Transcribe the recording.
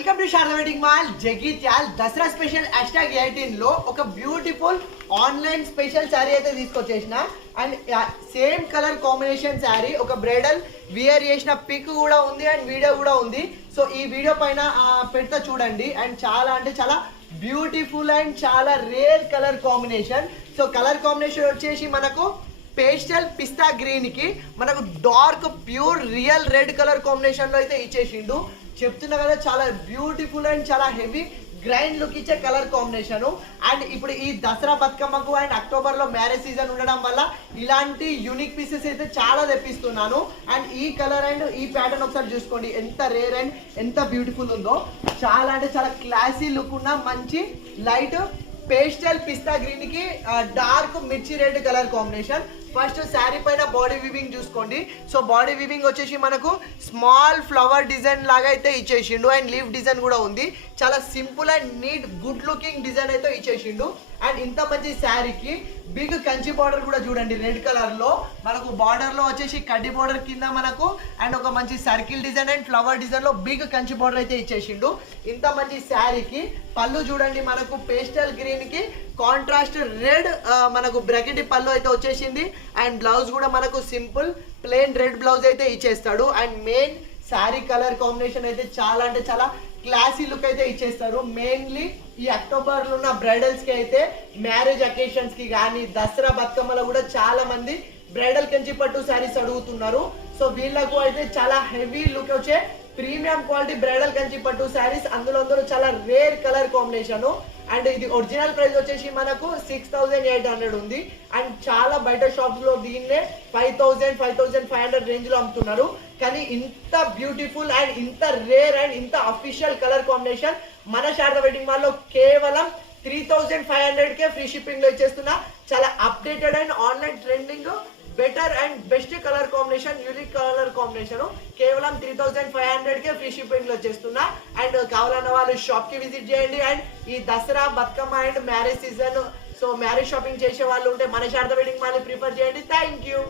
Welcome to Sharada wedding mall Jagtial. Dasara special #18 లో ఒక beautiful online special saree అయితే తీసుకొచ్చేసిన. And same colour combination saree ఒక బ్రైడల్ వియర్ చేసిన పిక్ కూడా ఉంది అండ్ వీడియో కూడా ఉంది. సో ఈ వీడియో పైన పెడతా చూడండి. అండ్ చాలా అంటే చాలా బ్యూటిఫుల్ అండ్ చాలా rare colour combination. So colour combination వచ్చేసి మనకు పేస్టల్ పిస్తా గ్రీన్ కి మనకు dark pure real red colour combination లో అయితే ఇచ్చేసిండు. చెప్తున్నా కదా చాలా బ్యూటిఫుల్ అండ్ చాలా హెవీ గ్రైండ్ లుక్ ఇచ్చే కలర్ కాంబినేషన్. అండ్ ఇప్పుడు ఈ దసరా బతుకమ్మకు అండ్ అక్టోబర్ లో మ్యారేజ్ సీజన్ ఉండడం వల్ల ఇలాంటి యూనిక్ పీసెస్ అయితే చాలా తెప్పిస్తున్నాను. అండ్ ఈ కలర్ అండ్ ఈ ప్యాటర్న్ ఒకసారి చూసుకోండి ఎంత రేర్ అండ్ ఎంత బ్యూటిఫుల్ ఉందో. చాలా అంటే చాలా క్లాసీ లుక్ ఉన్న మంచి లైట్ పేస్టల్ పిస్తా గ్రీన్ కి డార్క్ మిర్చి red colour combination. First sari పైన బాడీ వీవింగ్ చూసుకోండి. సో బాడీ వీవింగ్ వచ్చేసి మనకు స్మాల్ ఫ్లవర్ డిజైన్ లాగా అయితే ఇచ్చేసిండు. అండ్ లీఫ్ డిజైన్ కూడా ఉంది. చాలా simple and neat good looking design అయితే ఇచ్చేసిండు. అండ్ ఇంత మంచి శారీకి బిగ్ కంచి బార్డర్ కూడా చూడండి రెడ్ కలర్ లో. మనకు బార్డర్ లో వచ్చేసి కడ్డీ బార్డర్ కింద మనకు అండ్ ఒక మంచి circle design and flower design లో బిగ్ కంచి బార్డర్ అయితే ఇచ్చేసిండు. ఇంత మంచి శారీకి పళ్ళు చూడండి మనకు పేస్టల్ గ్రీన్ కి కాంట్రాస్ట్ రెడ్ మనకు బ్రాకెట్ పళ్ళు అయితే వచ్చేసింది. అండ్ బ్లౌజ్ కూడా మనకు సింపుల్ ప్లెయిన్ రెడ్ బ్లౌజ్ అయితే ఇచ్చేస్తాడు. And main sari colour combination అయితే చాలా అంటే చాలా క్లాసీ లుక్ అయితే ఇచ్చేస్తారు. మెయిన్లీ ఈ అక్టోబర్ లో ఉన్న బ్రైడల్స్ కి అయితే మ్యారేజ్ అకేషన్స్ కి కానీ దసరా బతుకమ్మలో కూడా చాలా మంది బ్రైడల్ కంచి పట్టు శారీస్ అడుగుతున్నారు. సో వీళ్ళకు అయితే చాలా హెవీ లుక్ వచ్చే ప్రీమియం క్వాలిటీ బ్రైడల్ కంచి పట్టు శారీస్ అందులో చాలా రేర్ కలర్ కాంబినేషన్. అండ్ ఇది ఒరిజినల్ ప్రైస్ వచ్చేసి మనకు 6800 ఉంది. అండ్ చాలా బయట షాప్స్ లో దీన్నే 5000 5500 రేంజ్ లో అమ్ముతున్నారు. కానీ ఇంత బ్యూటిఫుల్ అండ్ ఇంత రేర్ అండ్ ఇంత అఫీషియల్ కలర్ కాంబినేషన్ మన శారదా వెడ్డింగ్ మాల్ లో కేవలం 3500 కే ఫ్రీ షిప్పింగ్ లో ఇచ్చేస్తున్నా. చాలా updated and online trending better and best colour combination unique colour combination కేవలం 3500 కే ఫ్రీ షిప్పింగ్ లో చేస్తున్నా. అండ్ కావాలన్న వాళ్ళు షాప్ కి విజిట్ చేయండి. అండ్ ఈ Dasara Bathukamma and marriage season so marriage shopping చేసే వాళ్ళు ఉంటే మన శారదా వెడ్డింగ్ మాల్ ప్రిఫర్ చేయండి. Thank you.